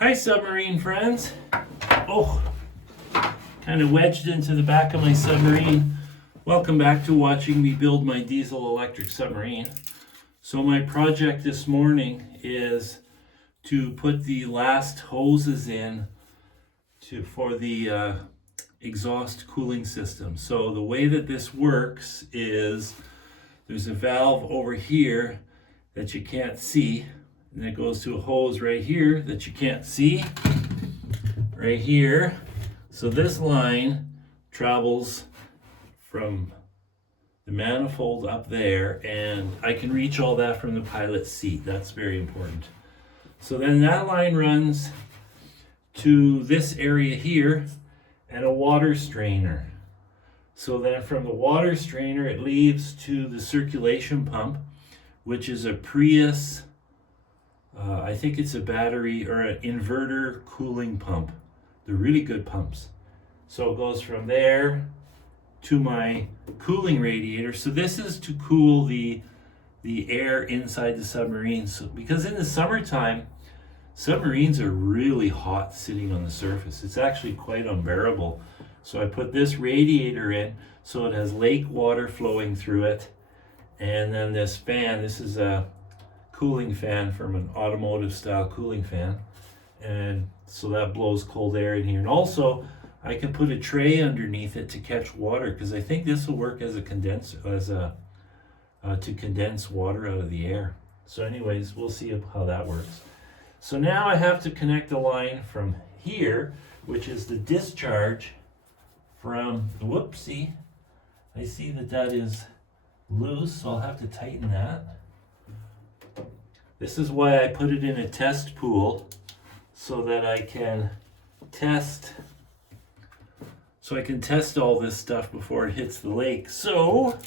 Hi, submarine friends. Oh, kind of wedged into the back of my submarine. Welcome back to watching me build my diesel electric submarine. So my project this morning is to put the last hoses in for the exhaust cooling system. So the way that this works is there's a valve over here that you can't see, and it goes to a hose right here that you can't see, right here. So this line travels from the manifold up there, and I can reach all that from the pilot's seat. That's very important. So then that line runs to this area here and a water strainer. So then from the water strainer it leads to the circulation pump, which is a Prius, I think it's a battery or an inverter cooling pump. They're really good pumps. So it goes from there to my cooling radiator. So this is to cool the air inside the submarine. So, because in the summertime, submarines are really hot sitting on the surface. It's actually quite unbearable. So I put this radiator in so it has lake water flowing through it. And then this fan, this is a cooling fan from an automotive style cooling fan. And so that blows cold air in here. And also I can put a tray underneath it to catch water, because I think this will work as a condenser, to condense water out of the air. So anyways, we'll see how that works. So now I have to connect a line from here, which is the discharge from, whoopsie, I see that is loose, so I'll have to tighten that. This is why I put it in a test pool, so that I can test all this stuff before it hits the lake. So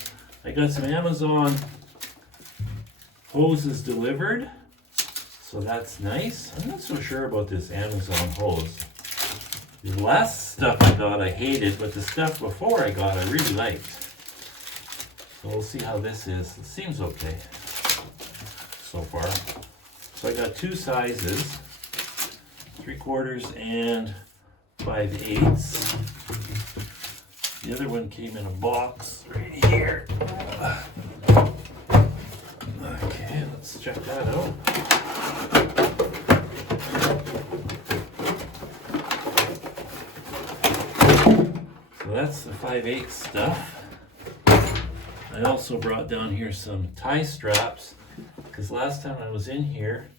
I got some Amazon hoses delivered, so that's nice. I'm not so sure about this Amazon hose. The last stuff I got I hated, but the stuff before I got I really liked. So we'll see how this is. It seems okay so far. So I got two sizes, 3/4 and 5/8. The other one came in a box right here. Okay, let's check that out. So that's the 5/8 stuff. I also brought down here some tie straps, because last time I was in here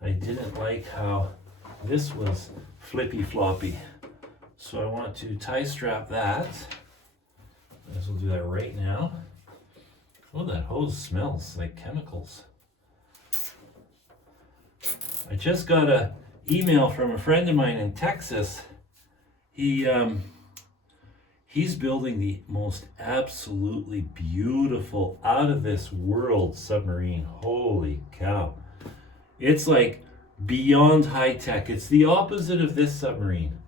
I didn't like how this was flippy floppy. So I want to tie strap that. I guess we'll do that right now. Oh, that hose smells like chemicals. I just got an email from a friend of mine in Texas. He's building the most absolutely beautiful, out of this world submarine. Holy cow. It's like beyond high tech. It's the opposite of this submarine.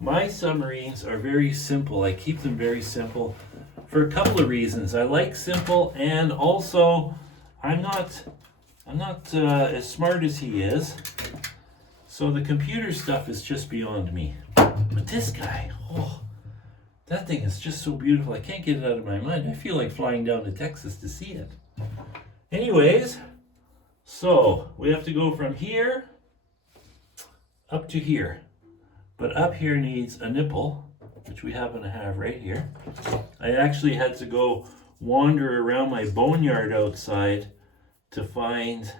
My submarines are very simple. I keep them very simple for a couple of reasons. I like simple, and also I'm not as smart as he is. So the computer stuff is just beyond me. But this guy, oh, that thing is just so beautiful. I can't get it out of my mind. I feel like flying down to Texas to see it. Anyways, so we have to go from here up to here. But up here needs a nipple, which we happen to have right here. I actually had to go wander around my boneyard outside to find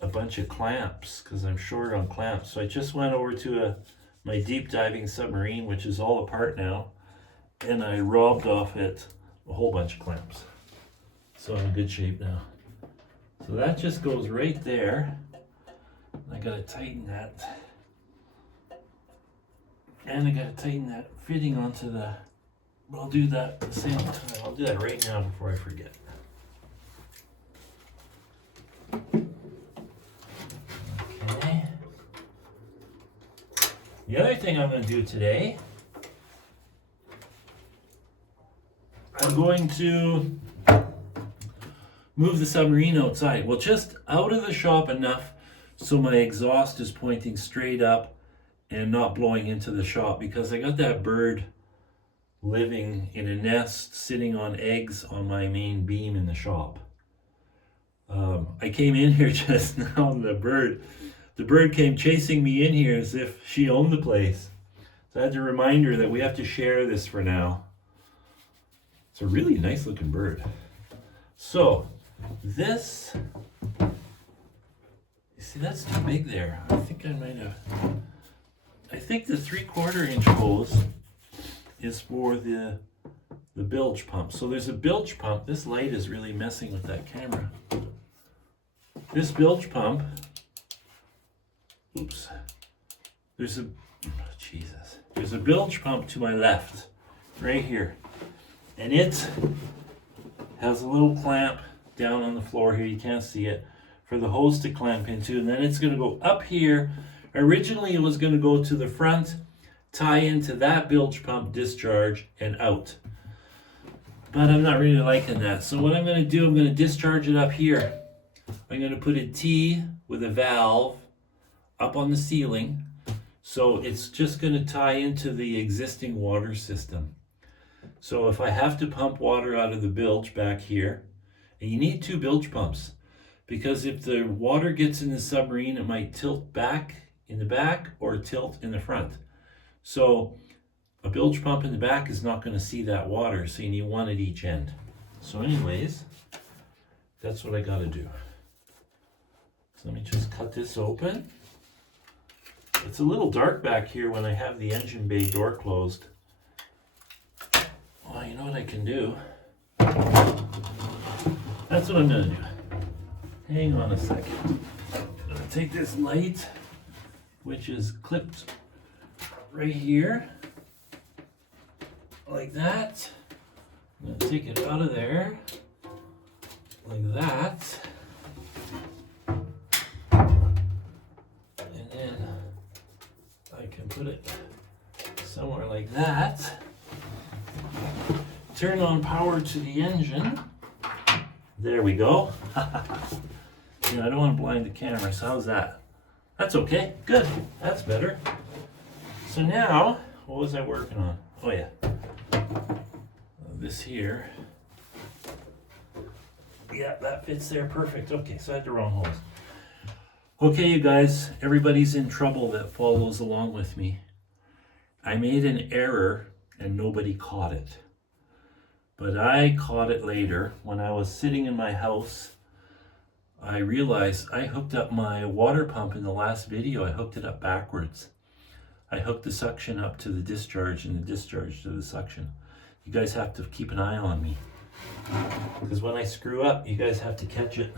a bunch of clamps, because I'm short on clamps. So I just went over to my deep diving submarine, which is all apart now, and I robbed off it a whole bunch of clamps. So I'm in good shape now. So that just goes right there. I gotta tighten that. And I gotta tighten that fitting onto the, I'll do that at the same time. I'll do that right now before I forget. Okay. The other thing I'm gonna do today, I'm going to move the submarine outside. Well, just out of the shop enough so my exhaust is pointing straight up and not blowing into the shop, because I got that bird living in a nest sitting on eggs on my main beam in the shop. I came in here just now and the bird came chasing me in here as if she owned the place. So I had to remind her that we have to share this for now. It's a really nice looking bird. So this, you see, that's too big there. I think I think the 3/4 inch hose is for the bilge pump. So there's a bilge pump. This light is really messing with that camera. This bilge pump, oops, there's a bilge pump to my left, right here. And it has a little clamp down on the floor here, you can't see it, for the hose to clamp into, and then it's going to go up here. Originally it was going to go to the front, tie into that bilge pump, discharge, and out. But I'm not really liking that. So what I'm going to do, I'm going to discharge it up here. I'm going to put a T with a valve up on the ceiling. So it's just going to tie into the existing water system. So if I have to pump water out of the bilge back here, and you need 2 bilge pumps, because if the water gets in the submarine, it might tilt back in the back or tilt in the front. So a bilge pump in the back is not going to see that water, so you need 1 at each end. So anyways, that's what I got to do. So let me just cut this open. It's a little dark back here when I have the engine bay door closed. Well, you know what I can do? That's what I'm going to do. Hang on a second. I'm going to take this light, which is clipped right here, like that. I'm going to take it out of there, like that. And then I can put it somewhere like that. Turn on power to the engine. There we go. I don't want to blind the camera, so how's that? That's okay. Good. That's better. So now, what was I working on? Oh yeah. This here. Yeah, that fits there perfect. Okay, so I had the wrong hose. Okay, you guys, everybody's in trouble that follows along with me. I made an error and nobody caught it. But I caught it later. When I was sitting in my house, I realized I hooked up my water pump in the last video. I hooked it up backwards. I hooked the suction up to the discharge and the discharge to the suction. You guys have to keep an eye on me, because when I screw up, you guys have to catch it.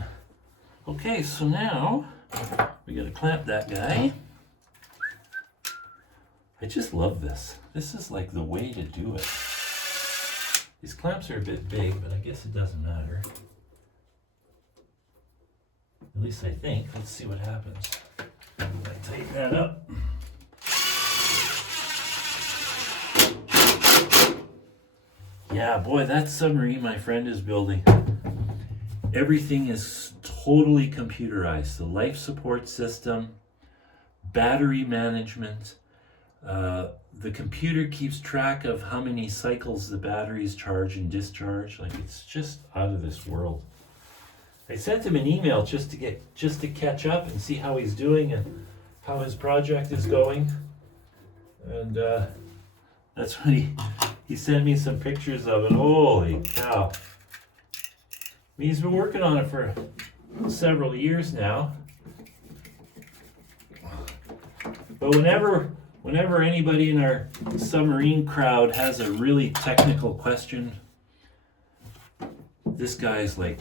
Okay, so now we gotta clamp that guy. I just love this. This is like the way to do it. These clamps are a bit big, but I guess it doesn't matter. At least I think. Let's see what happens. I tighten that up. Yeah, boy, that submarine my friend is building. Everything is totally computerized. The life support system, battery management. The computer keeps track of how many cycles the batteries charge and discharge. Like, it's just out of this world. I sent him an email just to catch up and see how he's doing and how his project is going. And that's when he sent me some pictures of it. Holy cow. He's been working on it for several years now. But whenever anybody in our submarine crowd has a really technical question, this guy's like,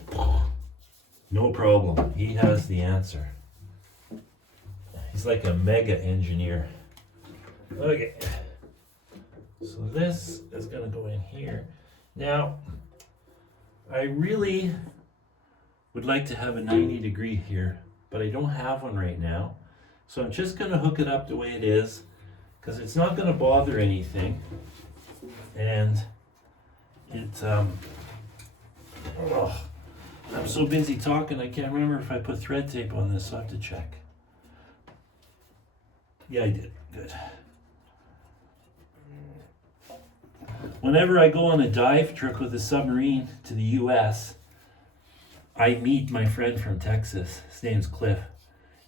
no problem. He has the answer. He's like a mega engineer. Okay. So this is going to go in here. Now, I really would like to have a 90-degree here, but I don't have one right now. So I'm just going to hook it up the way it is, because it's not going to bother anything. And it's, I'm so busy talking I can't remember if I put thread tape on this, so I have to check. Yeah, I did. Good. Whenever I go on a dive trip with a submarine to the US, I meet my friend from Texas. His name's Cliff.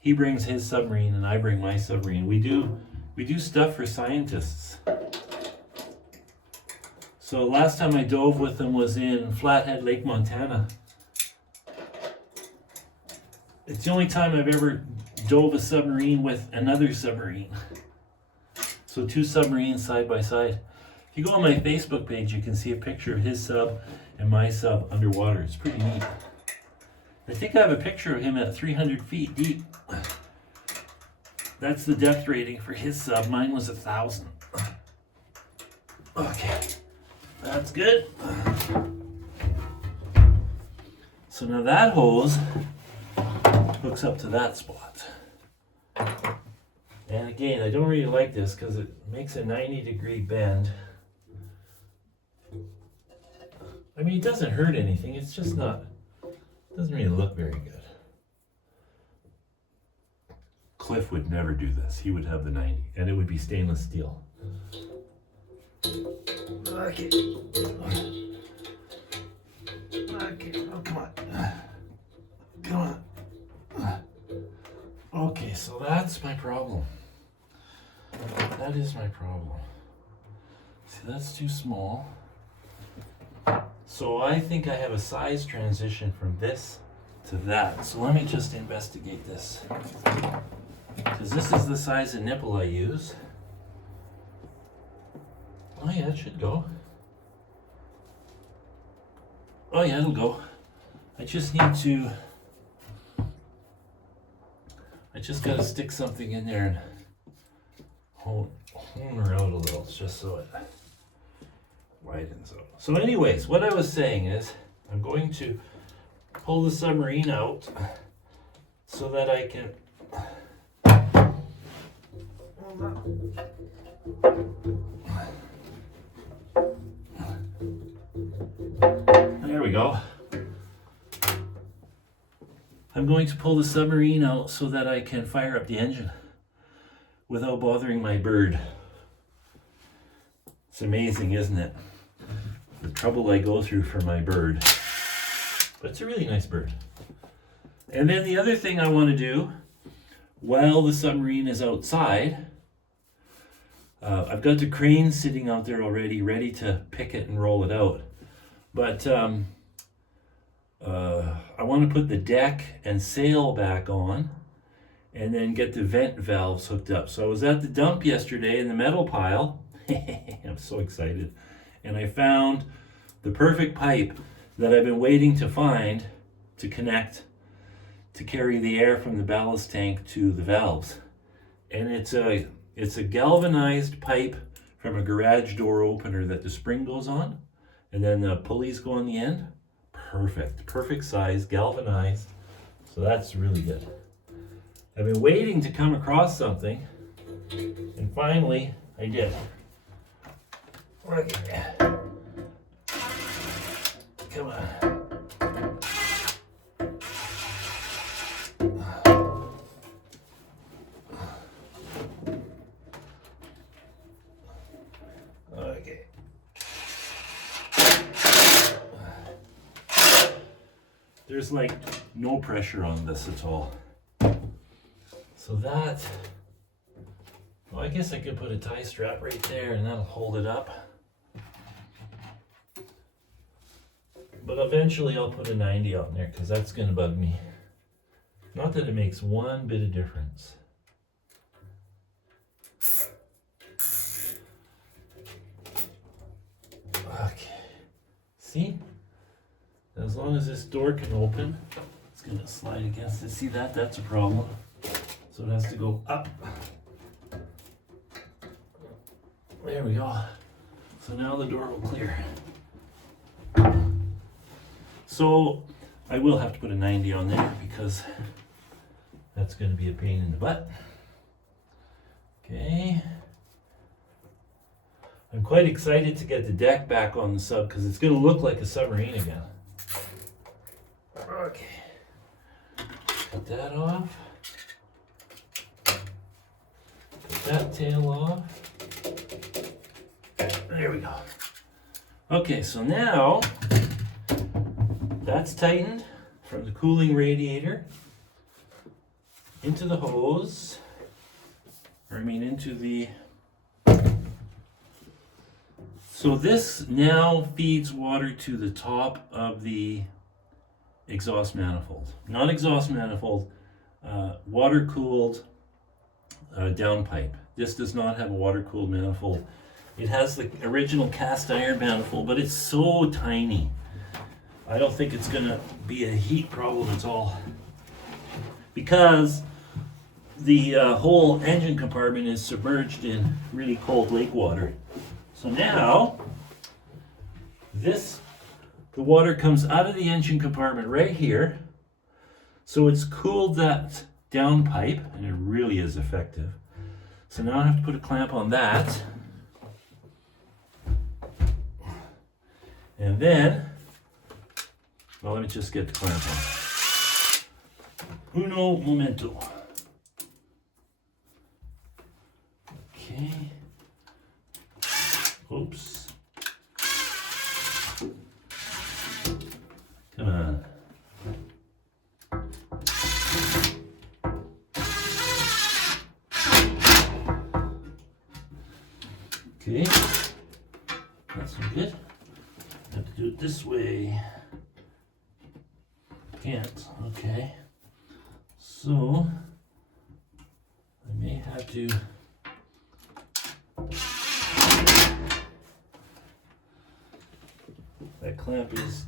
He brings his submarine and I bring my submarine. We do stuff for scientists. So last time I dove with him was in Flathead Lake, Montana. It's the only time I've ever dove a submarine with another submarine. So two submarines side by side. If you go on my Facebook page, you can see a picture of his sub and my sub underwater. It's pretty neat. I think I have a picture of him at 300 feet deep. That's the depth rating for his sub. Mine was 1,000. Okay, that's good. So now that hose hooks up to that spot. And again, I don't really like this because it makes a 90-degree bend. I mean, it doesn't hurt anything. It's just not, doesn't really look very good. Cliff would never do this. He would have the 90, and it would be stainless steel. Okay. Okay, oh, come on. Come on. Okay, so that's my problem. That is my problem. See, that's too small. So I think I have a size transition from this to that. So let me just investigate this. Because this is the size of nipple I use. Oh yeah, it should go. Oh yeah, it'll go. I just gotta stick something in there and hone her out a little, just so it widens out. So anyways, what I was saying is, I'm going to pull the submarine out so that I can there we go. I'm going to pull the submarine out so that I can fire up the engine without bothering my bird. It's amazing, isn't it? The trouble I go through for my bird. But it's a really nice bird. And then the other thing I want to do while the submarine is outside, I've got the crane sitting out there already, ready to pick it and roll it out. But I want to put the deck and sail back on and then get the vent valves hooked up. So I was at the dump yesterday in the metal pile. I'm so excited. And I found the perfect pipe that I've been waiting to find to connect to carry the air from the ballast tank to the valves. And it's a galvanized pipe from a garage door opener that the spring goes on and then the pulleys go on the end. Perfect size, galvanized. So that's really good. I've been waiting to come across something, and finally I did. Okay. Come on. Okay. There's like no pressure on this at all. So that, well, I guess I could put a tie strap right there and that'll hold it up. But eventually I'll put a 90 on there because that's going to bug me. Not that it makes one bit of difference. Okay. See? As long as this door can open, it's going to slide against it. See that? That's a problem. So it has to go up. There we go. So now the door will clear. So I will have to put a 90 on there because that's going to be a pain in the butt. Okay. I'm quite excited to get the deck back on the sub because it's going to look like a submarine again. Okay. Cut that off. Cut that tail off. There we go. Okay, so now that's tightened from the cooling radiator into the hose, or I mean into the... So this now feeds water to the top of the exhaust manifold. Not exhaust manifold, water-cooled downpipe. This does not have a water-cooled manifold. It has the original cast iron manifold, but it's so tiny. I don't think it's gonna be a heat problem at all, because the whole engine compartment is submerged in really cold lake water. So now, the water comes out of the engine compartment right here. So it's cooled that downpipe, and it really is effective. So now I have to put a clamp on that. And then, well, let me just get the clamp on. Uno momento. Okay. Oops. Come on. Okay. That's good. Have to do it this way. Can't. Okay. So I may have to that clamp is,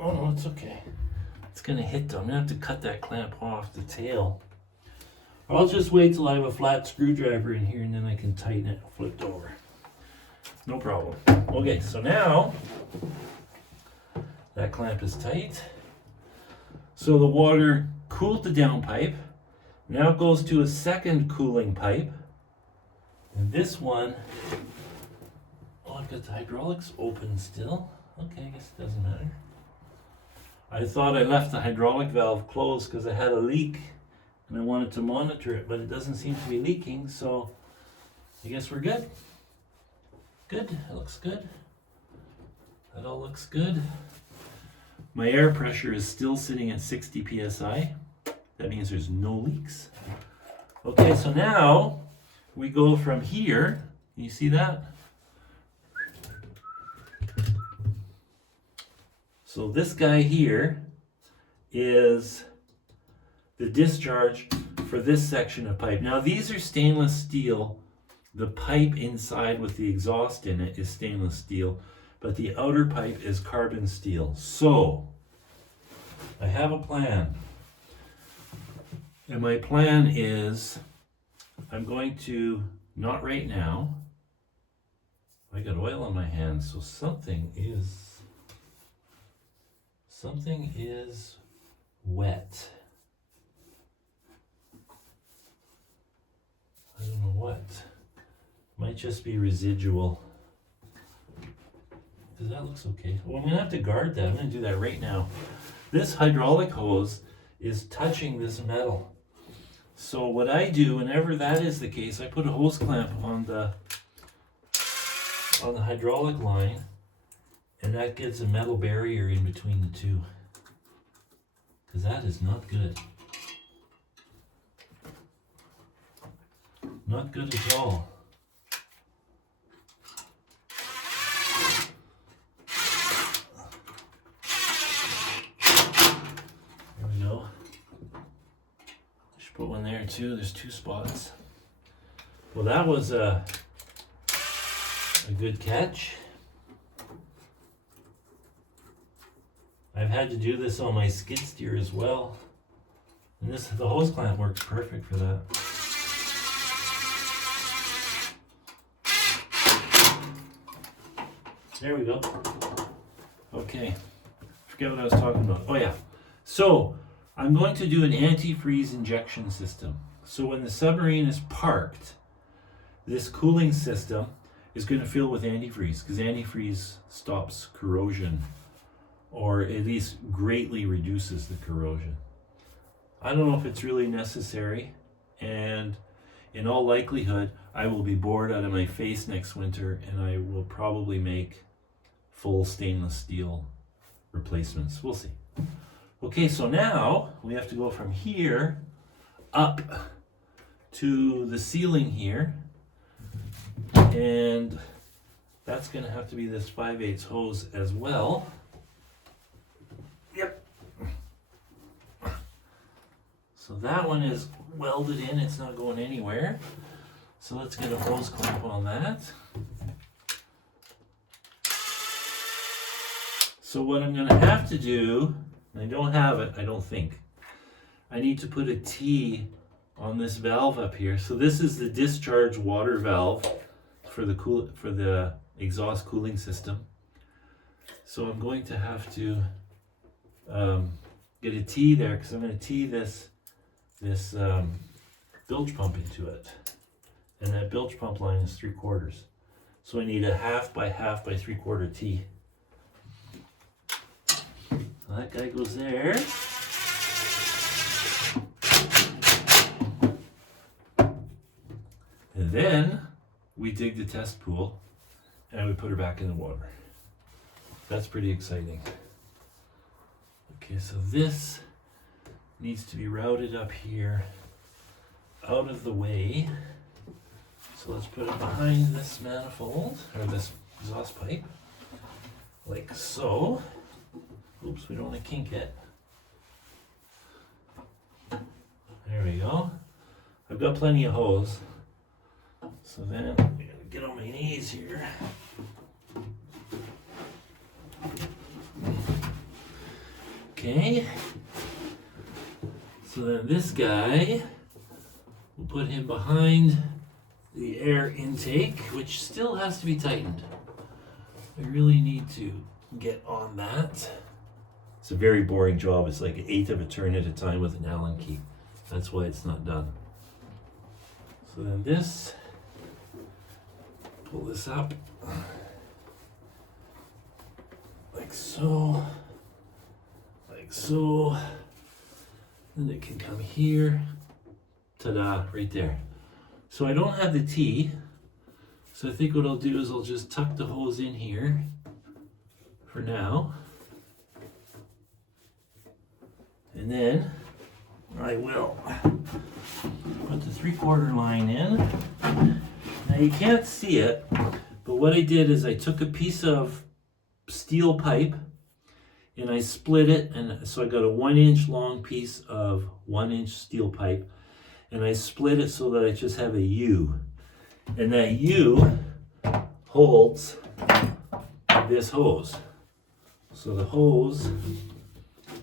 oh no, it's okay. It's gonna hit though. I'm gonna have to cut that clamp off the tail. I'll just wait till I have a flat screwdriver in here and then I can tighten it flipped over. No problem. Okay, so now that clamp is tight. So the water cooled the downpipe. Now it goes to a second cooling pipe. And this one, oh, I've got the hydraulics open still. Okay, I guess it doesn't matter. I thought I left the hydraulic valve closed because I had a leak and I wanted to monitor it, but it doesn't seem to be leaking, so I guess we're good. Good, that looks good. That all looks good. My air pressure is still sitting at 60 psi. That means there's no leaks. Okay, so now we go from here. You see that? So this guy here is the discharge for this section of pipe. Now these are stainless steel. The pipe inside with the exhaust in it is stainless steel, but the outer pipe is carbon steel. So I have a plan. And my plan is I'm going to, not right now, I got oil on my hands, so something is wet. I don't know what. Might just be residual. Because that looks okay. Well, I'm going to have to guard that. I'm going to do that right now. This hydraulic hose is touching this metal. So what I do, whenever that is the case, I put a hose clamp on the hydraulic line, and that gets a metal barrier in between the two. Because that is not good. Not good at all. There we go. I should put one there too. There's two spots. Well, that was a good catch. I've had to do this on my skid steer as well. And the hose clamp works perfect for that. There we go. Okay. Forget what I was talking about. Oh yeah. So I'm going to do an antifreeze injection system. So when the submarine is parked, this cooling system is going to fill with antifreeze, because antifreeze stops corrosion or at least greatly reduces the corrosion. I don't know if it's really necessary, and in all likelihood, I will be bored out of my face next winter, and I will probably make full stainless steel replacements. We'll see. Okay, so now we have to go from here up to the ceiling here, and that's going to have to be this 5/8 hose as well. Yep. So that one is welded in, it's not going anywhere. So let's get a hose clamp on that. So what I'm going to have to do, and I don't have it, I don't think, I need to put a T on this valve up here. So this is the discharge water valve for the exhaust cooling system. So I'm going to have to get a T there, because I'm going to T this bilge pump into it, and that bilge pump line is 3/4. So I need a 1/2 by 1/2 by 3/4 T. So that guy goes there. And then we dig the test pool and we put her back in the water. That's pretty exciting. Okay, so this needs to be routed up here, out of the way. So let's put it behind this manifold, or this exhaust pipe, like so. Oops, we don't want to kink it. There we go. I've got plenty of hose. So then I'm going to get on my knees here. Okay. So then this guy, we'll put him behind the air intake, which still has to be tightened. I really need to get on that. It's a very boring job. It's like 1/8 of a turn at a time with an Allen key. That's why it's not done. So then this, pull this up like so, like so. Then it can come here. Ta-da, right there. So I don't have the T, so I think what I'll do is I'll just tuck the hose in here for now. And then I will put the 3/4 line in. Now you can't see it, but what I did is I took a piece of steel pipe and I split it, and so I got a 1-inch long piece of 1-inch steel pipe, and I split it so that I just have a U, and that U holds this hose. So the hose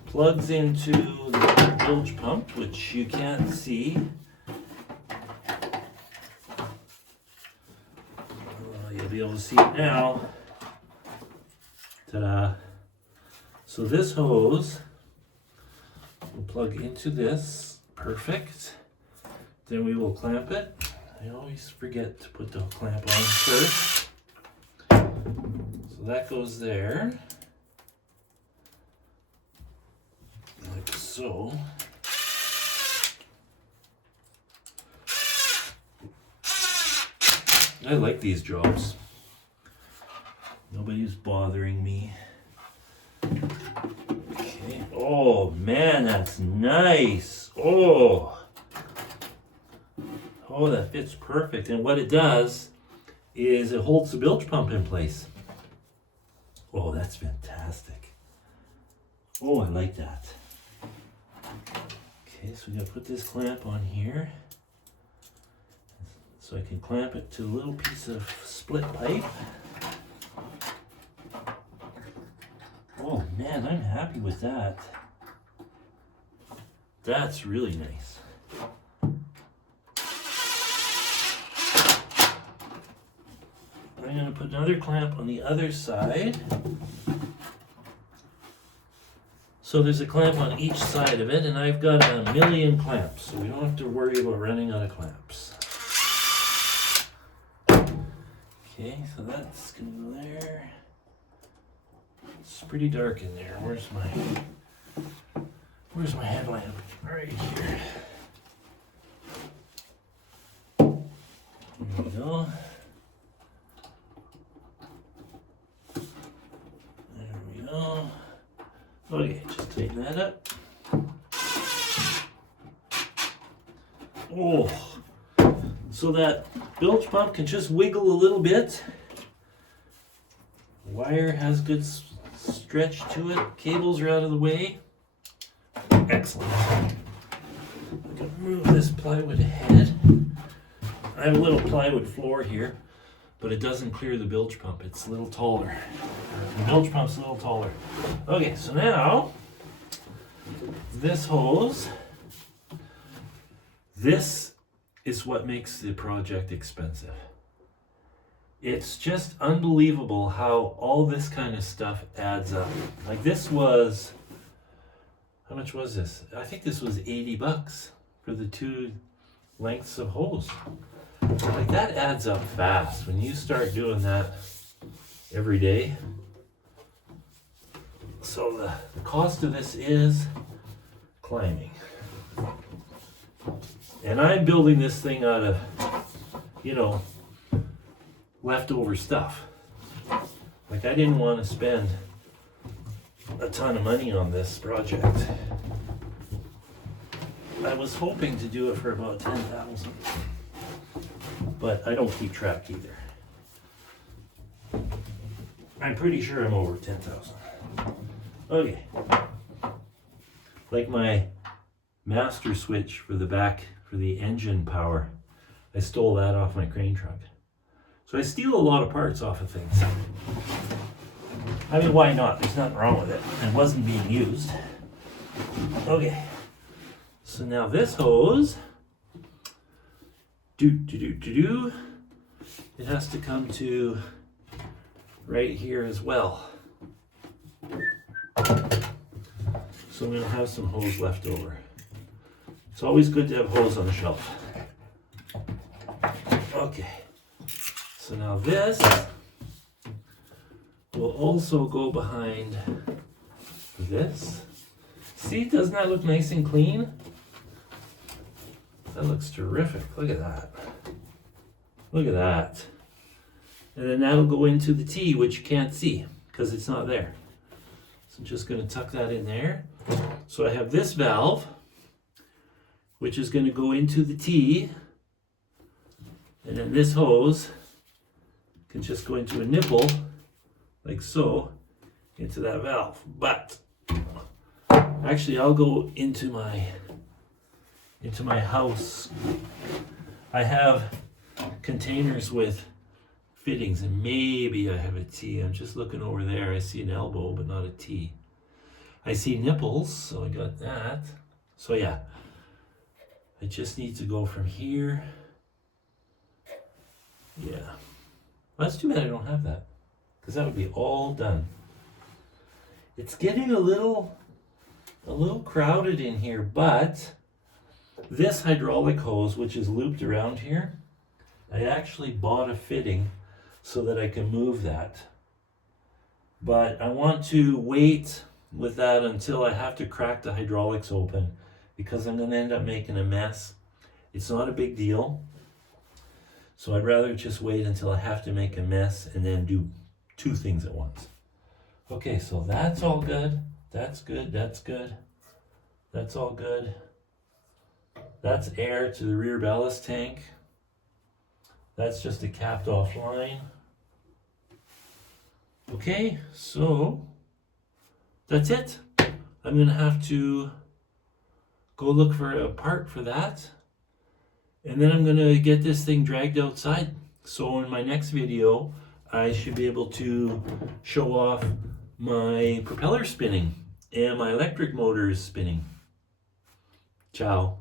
plugs into the bilge pump, which you can't see. You'll be able to see it now. Ta-da. So this hose will plug into this. Perfect. Then we will clamp it. I always forget to put the clamp on first. So that goes there. Like so. I like these jobs. Nobody's bothering me. Okay. Oh man, that's nice. Oh, that fits perfect. And what it does is it holds the bilge pump in place. Oh, that's fantastic. Oh, I like that. Okay, so we're going to put this clamp on here. So I can clamp it to a little piece of split pipe. Oh man, I'm happy with that. That's really nice. I'm going to put another clamp on the other side. So there's a clamp on each side of it, and I've got a million clamps, so we don't have to worry about running out of clamps. Okay, so that's going to go there. It's pretty dark in there. Where's my headlamp? Right here. There we go. There we go. Okay, just tighten that up. Oh, so that bilge pump can just wiggle a little bit. Wire has good stretch to it. Cables are out of the way. Excellent. I'm going to move this plywood ahead. I have a little plywood floor here, but it doesn't clear the bilge pump. It's a little taller. The bilge pump's a little taller. Okay, so now this hose, this is what makes the project expensive. It's just unbelievable how all this kind of stuff adds up. Like this was, how much was this? I think this was $80 for the 2 lengths of hose. Like that adds up fast when you start doing that every day. So the cost of this is climbing. And I'm building this thing out of, you know, leftover stuff. Like I didn't want to spend a ton of money on this project. I was hoping to do it for about $10,000, but I don't keep track either. I'm pretty sure I'm over 10,000. Okay. Like my master switch for the back for the engine power, I stole that off my crane truck. So I steal a lot of parts off of things. I mean, why not? There's nothing wrong with it. It wasn't being used. Okay. So now this hose, it has to come to right here as well. So I'm going to have some hose left over. It's always good to have hose on the shelf. Okay. So now this will also go behind this. See, doesn't that look nice and clean? That looks terrific. Look at that. Look at that. And then that'll go into the T, which you can't see because it's not there. So I'm just going to tuck that in there. So I have this valve, which is going to go into the T. And then this hose can just go into a nipple, like so, into that valve. But actually, I'll go into my house. I have containers with fittings, and maybe I have a T. I'm just looking over there. I see an elbow, but not a T. I see nipples, so I got that. So yeah, I just need to go from here. Yeah. Well, that's too bad I don't have that, because that would be all done. It's getting a little crowded in here, but this hydraulic hose, which is looped around here, I actually bought a fitting so that I can move that. But I want to wait with that until I have to crack the hydraulics open, because I'm going to end up making a mess. It's not a big deal. So I'd rather just wait until I have to make a mess and then do 2 things at once. Okay, so that's all good. That's good. That's good. That's all good. That's air to the rear ballast tank. That's just a capped off line. Okay, so that's it. I'm going to have to go look for a part for that. And then I'm going to get this thing dragged outside. So in my next video, I should be able to show off my propeller spinning and my electric motors spinning. Ciao.